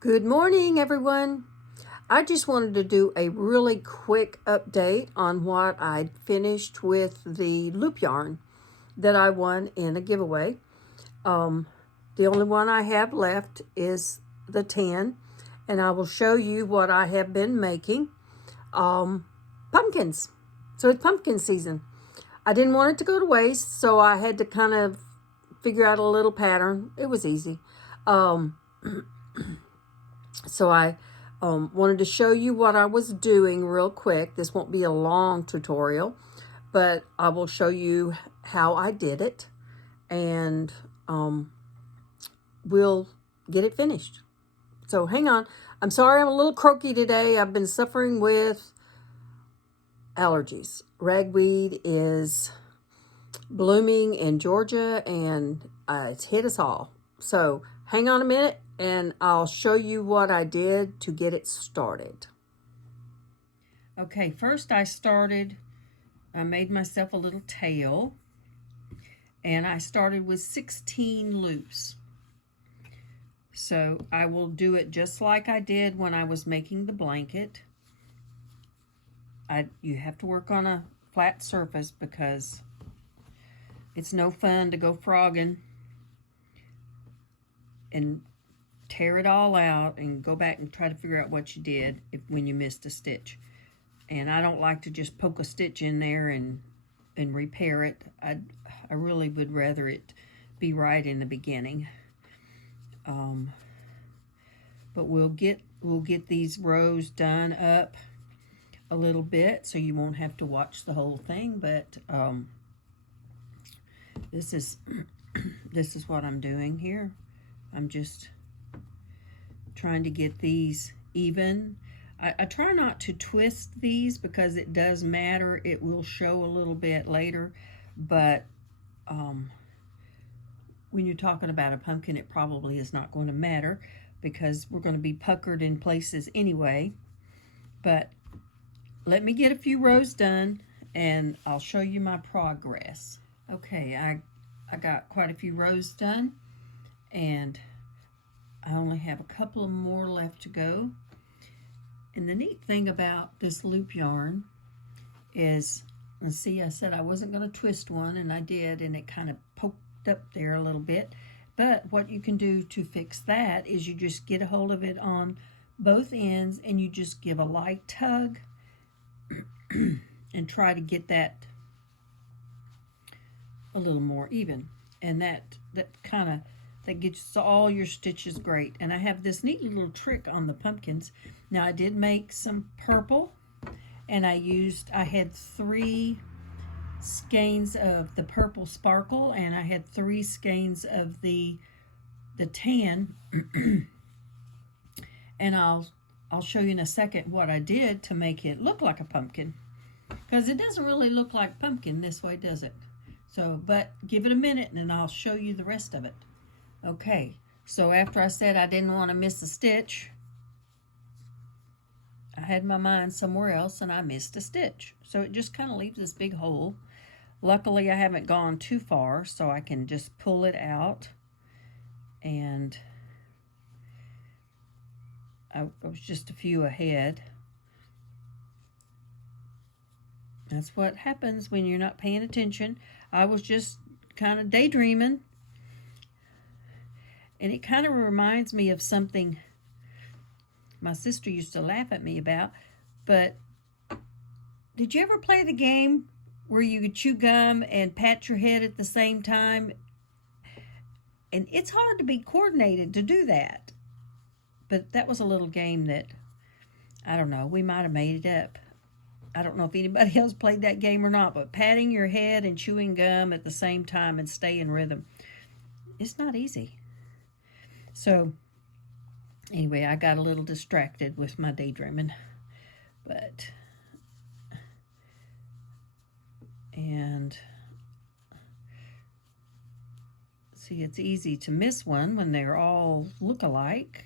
Good morning, everyone. I just wanted to do a really quick update on what I finished with the loop yarn that I won in a giveaway. The only one I have left is the 10, and I will show you what I have been making. Pumpkins. So it's pumpkin season. I didn't want it to go to waste, so I had to kind of figure out a little pattern. It was easy. So I wanted to show you what I was doing real quick. This won't be a long tutorial, but I will show you how I did it, and we'll get it finished. So hang on. I'm sorry I'm a little croaky today. I've been suffering with allergies. Ragweed is blooming in Georgia, and it's hit us all. So hang on a minute, and I'll show you what I did to get it started. Okay, first I made myself a little tail, and I started with 16 loops. So I will do it just like I did when I was making the blanket. You have to work on a flat surface because it's no fun to go frogging and tear it all out and go back and try to figure out what you did when you missed a stitch. And I don't like to just poke a stitch in there and repair it. I really would rather it be right in the beginning. But we'll get these rows done up a little bit so you won't have to watch the whole thing. But this is this is what I'm doing here. I'm just trying to get these even. I try not to twist these because it does matter. It will show a little bit later, but when you're talking about a pumpkin, it probably is not going to matter because we're going to be puckered in places anyway. But let me get a few rows done and I'll show you my progress. Okay, I got quite a few rows done, and I only have a couple of more left to go. And the neat thing about this loop yarn is, let's see, I said I wasn't going to twist one, and I did, and it kind of poked up there a little bit. But what you can do to fix that is you just get a hold of it on both ends, and you just give a light tug and try to get that a little more even. And that gets all your stitches great. And I have this neat little trick on the pumpkins. Now I did make some purple, and I had 3 skeins of the purple sparkle, and I had 3 skeins of the tan. And I'll show you in a second what I did to make it look like a pumpkin, because it doesn't really look like pumpkin this way, does it? So, but give it a minute and I'll show you the rest of it. Okay, so after I said I didn't want to miss a stitch, I had my mind somewhere else and I missed a stitch. So it just kind of leaves this big hole. Luckily, I haven't gone too far, so I can just pull it out. And I was just a few ahead. That's what happens when you're not paying attention. I was just kind of daydreaming. And it kind of reminds me of something my sister used to laugh at me about. But did you ever play the game where you could chew gum and pat your head at the same time? And it's hard to be coordinated to do that. But that was a little game that, I don't know, we might have made it up. I don't know if anybody else played that game or not, but patting your head and chewing gum at the same time and stay in rhythm, it's not easy. So anyway, I got a little distracted with my daydreaming, and see, it's easy to miss one when they're all look-alike.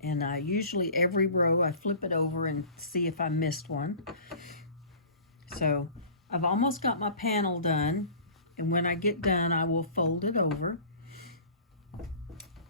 And I usually, every row, I flip it over and see if I missed one. So I've almost got my panel done, and when I get done, I will fold it over.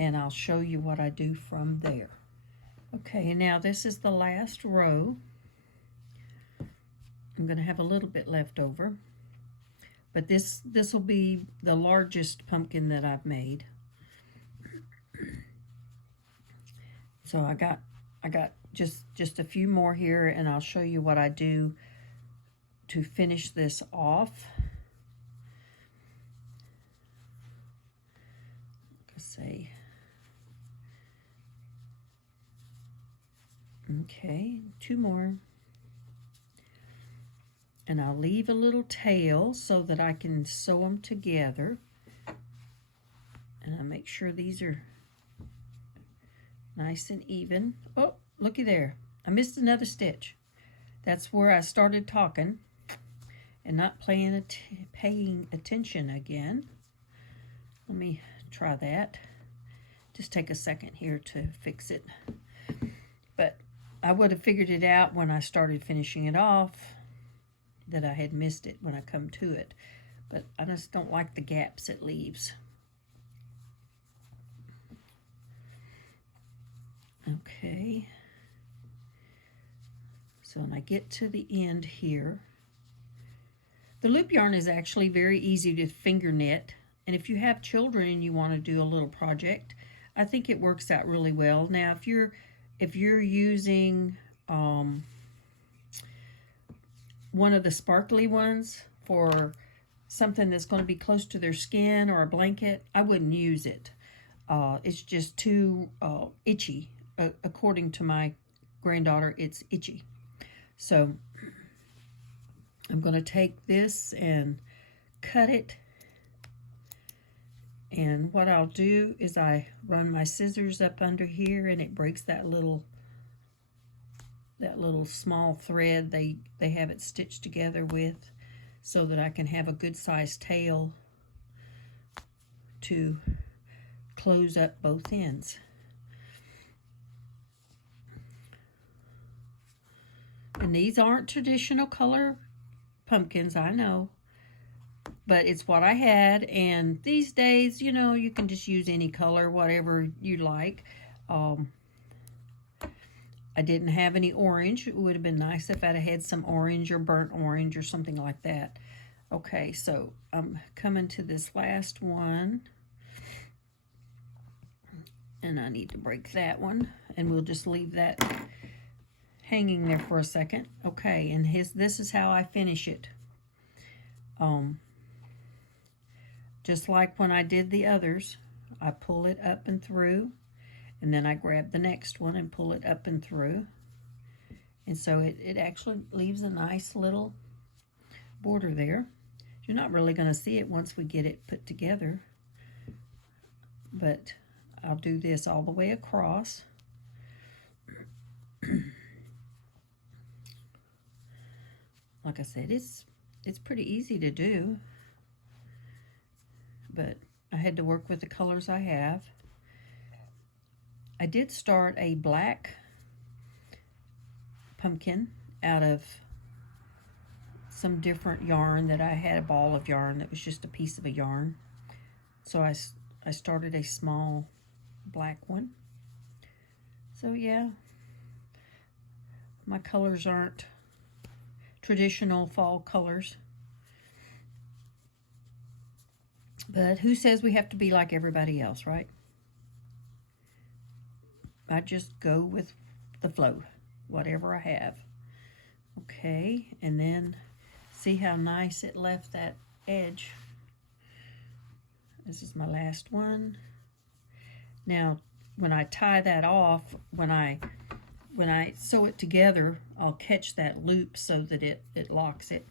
and I'll show you what I do from there. Okay, now this is the last row. I'm going to have a little bit left over, but this will be the largest pumpkin that I've made. So I got just a few more here, and I'll show you what I do to finish this off. Let's say, okay, 2 more. And I'll leave a little tail so that I can sew them together. And I make sure these are nice and even. Oh, looky there. I missed another stitch. That's where I started talking and not paying attention again. Let me try that. Just take a second here to fix it. But I would have figured it out when I started finishing it off that I had missed it when I come to it. But I just don't like the gaps it leaves. Okay. So when I get to the end here, the loop yarn is actually very easy to finger knit. And if you have children and you want to do a little project, I think it works out really well. Now, if you're using one of the sparkly ones for something that's going to be close to their skin or a blanket, I wouldn't use it. It's just too itchy. According to my granddaughter, it's itchy. So I'm going to take this and cut it. And what I'll do is I run my scissors up under here, and it breaks that little small thread they have it stitched together with, so that I can have a good sized tail to close up both ends. And these aren't traditional color pumpkins, I know, but it's what I had. And these days, you know, you can just use any color, whatever you like. I didn't have any orange. It would have been nice if I'd have had some orange or burnt orange or something like that. Okay, so I'm coming to this last one. And I need to break that one. And we'll just leave that hanging there for a second. Okay, and this is how I finish it. Just like when I did the others, I pull it up and through, and then I grab the next one and pull it up and through. And so it actually leaves a nice little border there. You're not really going to see it once we get it put together, but I'll do this all the way across. Like I said, it's pretty easy to do, but I had to work with the colors I have. I did start a black pumpkin out of some different yarn that I had, a ball of yarn that was just a piece of a yarn. So I started a small black one. So yeah, my colors aren't traditional fall colors, but who says we have to be like everybody else, right? I just go with the flow, whatever I have. Okay, and then see how nice it left that edge. This is my last one. Now, when I tie that off, when I sew it together, I'll catch that loop so that it locks it.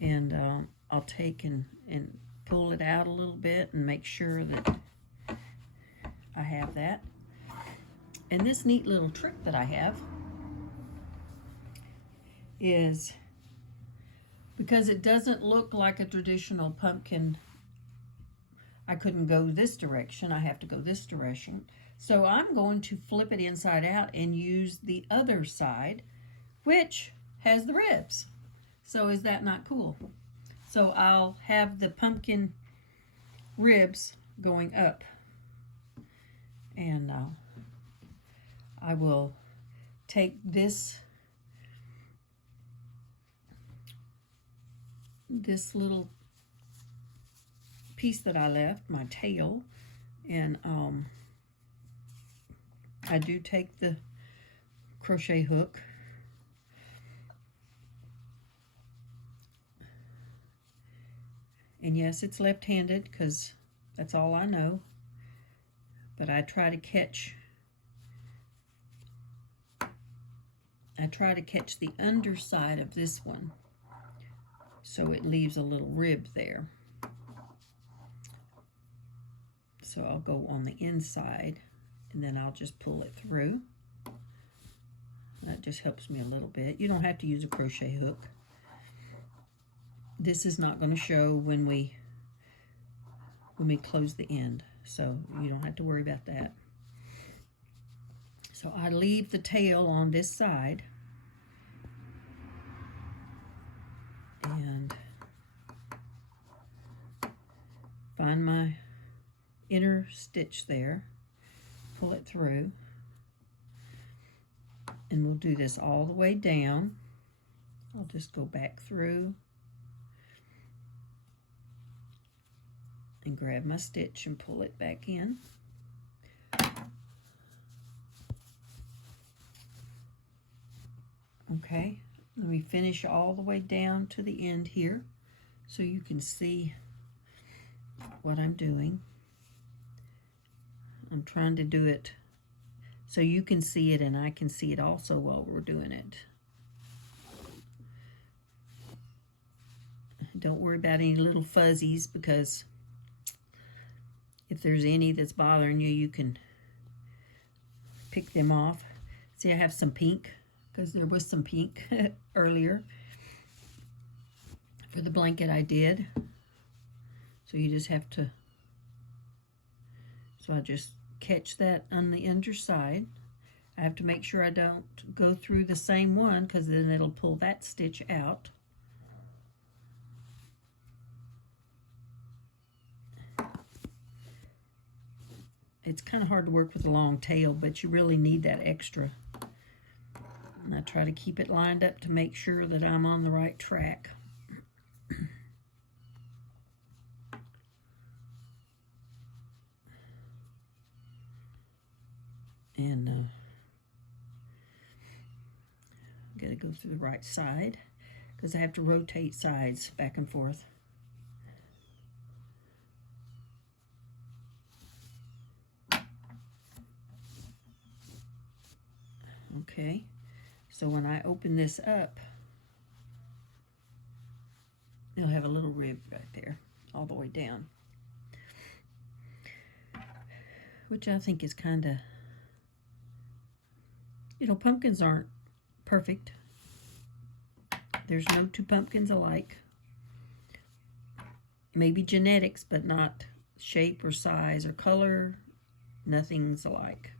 And I'll take and pull it out a little bit and make sure that I have that. And this neat little trick that I have is, because it doesn't look like a traditional pumpkin, I couldn't go this direction, I have to go this direction. So I'm going to flip it inside out and use the other side, which has the ribs. So is that not cool? So I'll have the pumpkin ribs going up. And I will take this little piece that I left, my tail, and I do take the crochet hook and yes, it's left-handed because that's all I know, but I try to catch the underside of this one so it leaves a little rib there. So I'll go on the inside and then I'll just pull it through. That just helps me a little bit. You don't have to use a crochet hook. This is not going to show when we close the end, so you don't have to worry about that. So I leave the tail on this side and find my inner stitch there, pull it through, and we'll do this all the way down. I'll just go back through and grab my stitch and pull it back in. Okay, let me finish all the way down to the end here so you can see what I'm doing. I'm trying to do it so you can see it and I can see it also while we're doing it. Don't worry about any little fuzzies, because if there's any that's bothering you, you can pick them off. See, I have some pink because there was some pink earlier for the blanket I did. So you just have to, so I just catch that on the underside. I have to make sure I don't go through the same one because then it'll pull that stitch out. It's kind of hard to work with a long tail, but you really need that extra. And I try to keep it lined up to make sure that I'm on the right track. And got to go through the right side because I have to rotate sides back and forth. Okay, so when I open this up, it'll have a little rib right there all the way down, which I think is kind of, you know, pumpkins aren't perfect. There's no two pumpkins alike. Maybe genetics, but not shape or size or color. Nothing's alike.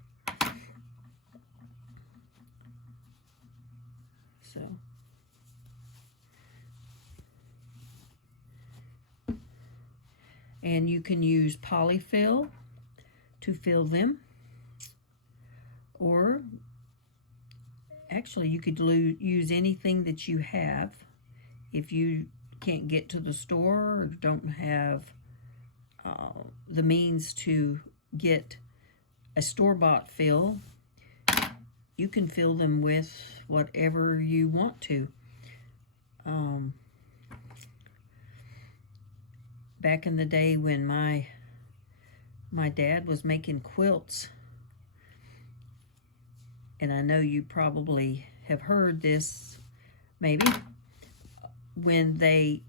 So, and you can use polyfill to fill them, or actually you could use anything that you have. If you can't get to the store or don't have the means to get a store-bought fill, you can fill them with whatever you want to. Back in the day when my dad was making quilts, and I know you probably have heard this, maybe, when the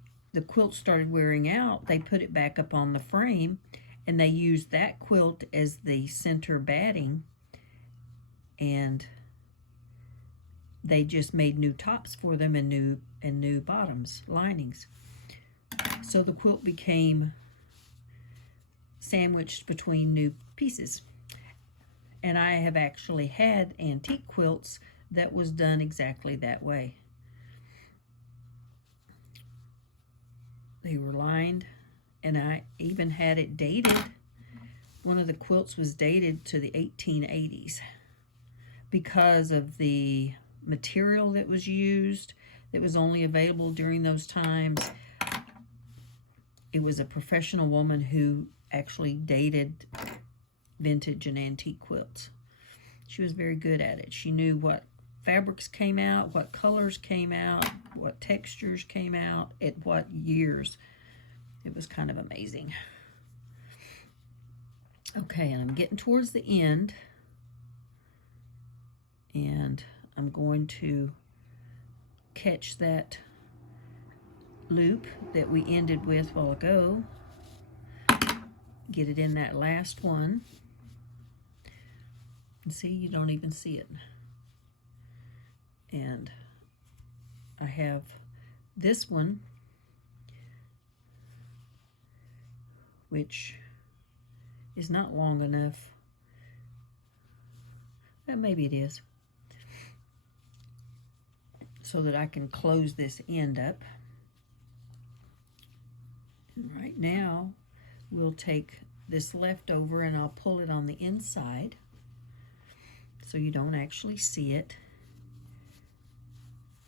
quilt started wearing out, they put it back up on the frame, and they used that quilt as the center batting, and they just made new tops for them and new bottoms, linings. So the quilt became sandwiched between new pieces. And I have actually had antique quilts that was done exactly that way. They were lined, and I even had it dated one of the quilts was dated to the 1880s because of the material that was used that was only available during those times. It was a professional woman who actually dated vintage and antique quilts. She was very good at it. She knew what fabrics came out, what colors came out, what textures came out, at what years. It was kind of amazing. Okay, and I'm getting towards the end, and I'm going to catch that loop that we ended with a while ago, get it in that last one, and see, you don't even see it. And I have this one, which is not long enough. Well, maybe it is, so that I can close this end up. And right now, we'll take this leftover and I'll pull it on the inside so you don't actually see it.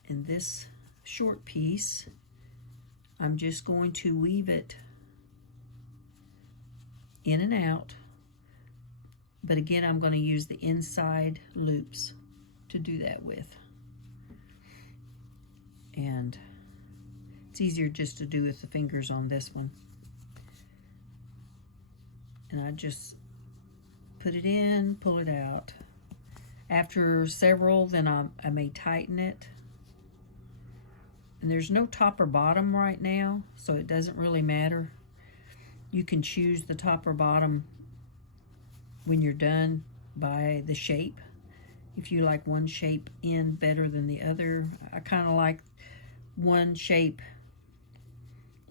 And this short piece, I'm just going to weave it in and out. But again, I'm going to use the inside loops to do that with. And it's easier just to do with the fingers on this one. And I just put it in, pull it out. After several, then I may tighten it. And there's no top or bottom right now, so it doesn't really matter. You can choose the top or bottom when you're done by the shape. If you like one shape in better than the other, I kind of like one shape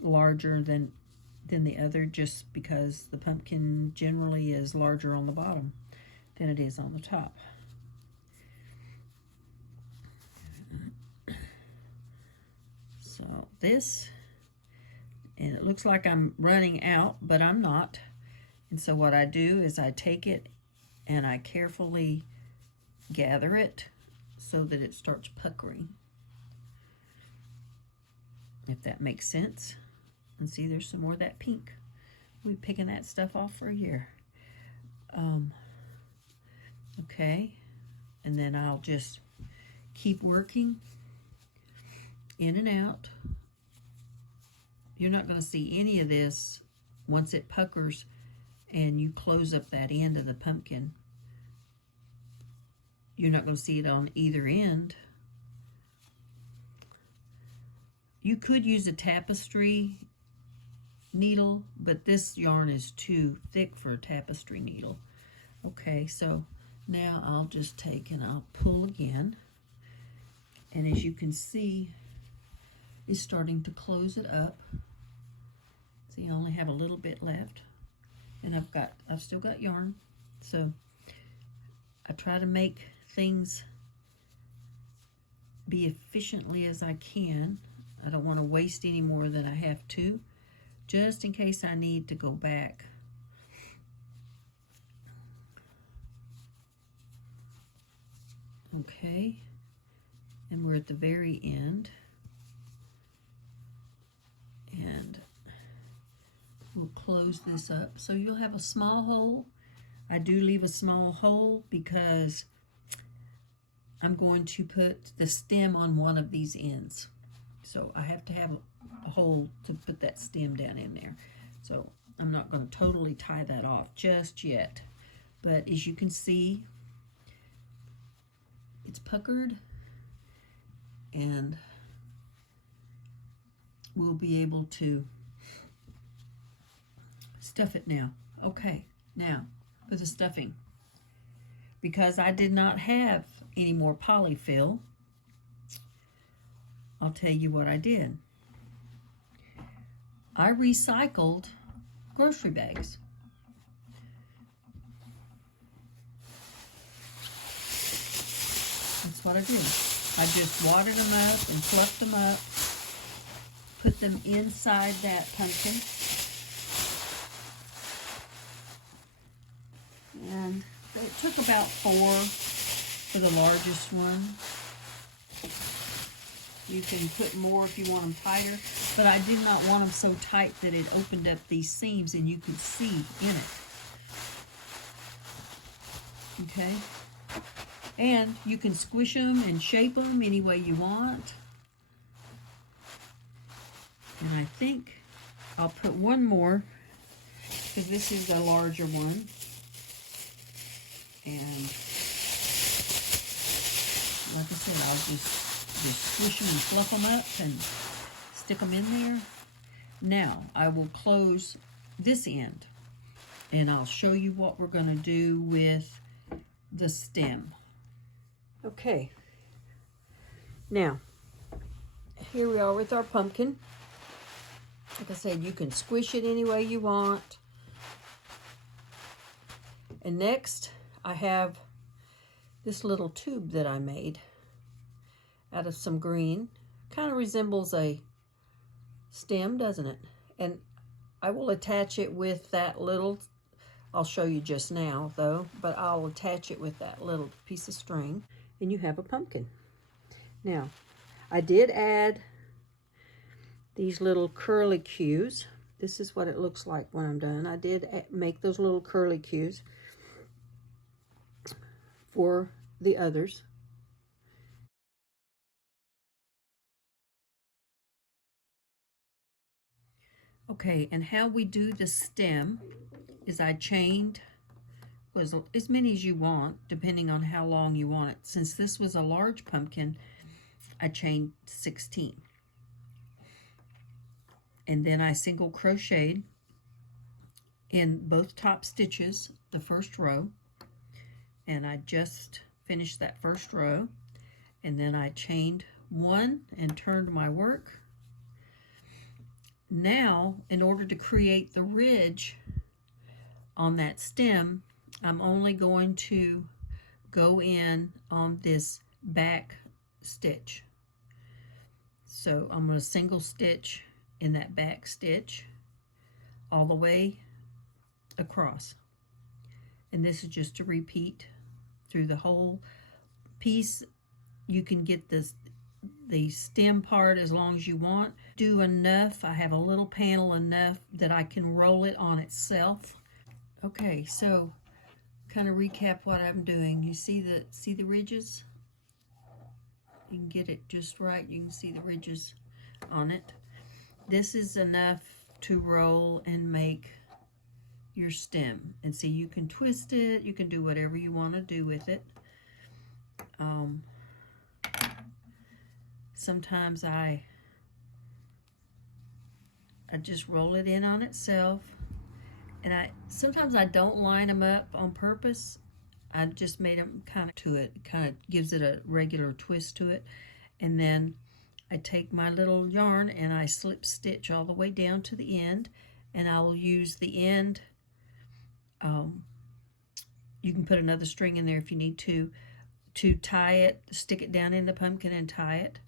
larger than the other, just because the pumpkin generally is larger on the bottom than it is on the top. So this, and it looks like I'm running out, but I'm not. And so what I do is I take it and I carefully gather it so that it starts puckering, if that makes sense. And see, there's some more of that pink. We've been picking that stuff off for a year. Okay, and then I'll just keep working in and out. You're not going to see any of this once it puckers and you close up that end of the pumpkin. You're not going to see it on either end. You could use a tapestry needle, but this yarn is too thick for a tapestry needle. Okay, so now I'll just take and I'll pull again. And as you can see, it's starting to close it up. See, I only have a little bit left. And I've still got yarn. So I try to make things be efficiently as I can. I don't want to waste any more than I have to, just in case I need to go back. Okay, and we're at the very end. And we'll close this up. So you'll have a small hole. I do leave a small hole because I'm going to put the stem on one of these ends. So I have to have a hole to put that stem down in there. So I'm not going to totally tie that off just yet. But as you can see, it's puckered, and we'll be able to stuff it now. Okay, now for the stuffing. Because I did not have any more polyfill, I'll tell you what I did. I recycled grocery bags. That's what I did. I just watered them up and fluffed them up, put them inside that pumpkin, And it took about 4 for the largest one. You can put more if you want them tighter, but I do not want them so tight that it opened up these seams and you could see in it. Okay? And you can squish them and shape them any way you want. And I think I'll put one more, because this is a larger one. And like I said, I'll just squish them and fluff them up and stick them in there. Now, I will close this end, and I'll show you what we're going to do with the stem. Okay. Now, here we are with our pumpkin. Like I said, you can squish it any way you want. And next, I have this little tube that I made out of some green. Kind of resembles a stem, doesn't it? And I will attach it with that little, I'll show you just now though, but I'll attach it with that little piece of string, and you have a pumpkin. Now, I did add these little curlicues. This is what it looks like when I'm done. I did make those little curlicues for the others. Okay, and how we do the stem is I chained as many as you want, depending on how long you want it. Since this was a large pumpkin, I chained 16. And then I single crocheted in both top stitches, the first row, and I just finished that first row, and then I chained 1 and turned my work. Now, in order to create the ridge on that stem, I'm only going to go in on this back stitch. So I'm going to single stitch in that back stitch all the way across. And this is just to repeat through the whole piece. You can get the stem part as long as you want. Do enough. I have a little panel enough that I can roll it on itself. Okay, so kind of recap what I'm doing. You see the ridges? You can get it just right. You can see the ridges on it. This is enough to roll and make your stem. And see, you can twist it. You can do whatever you want to do with it. Sometimes I just roll it in on itself, and sometimes I don't line them up on purpose. I just made them kind of gives it a regular twist to it. And then I take my little yarn and I slip stitch all the way down to the end, and I will use the end. You can put another string in there if you need to tie it, stick it down in the pumpkin and tie it.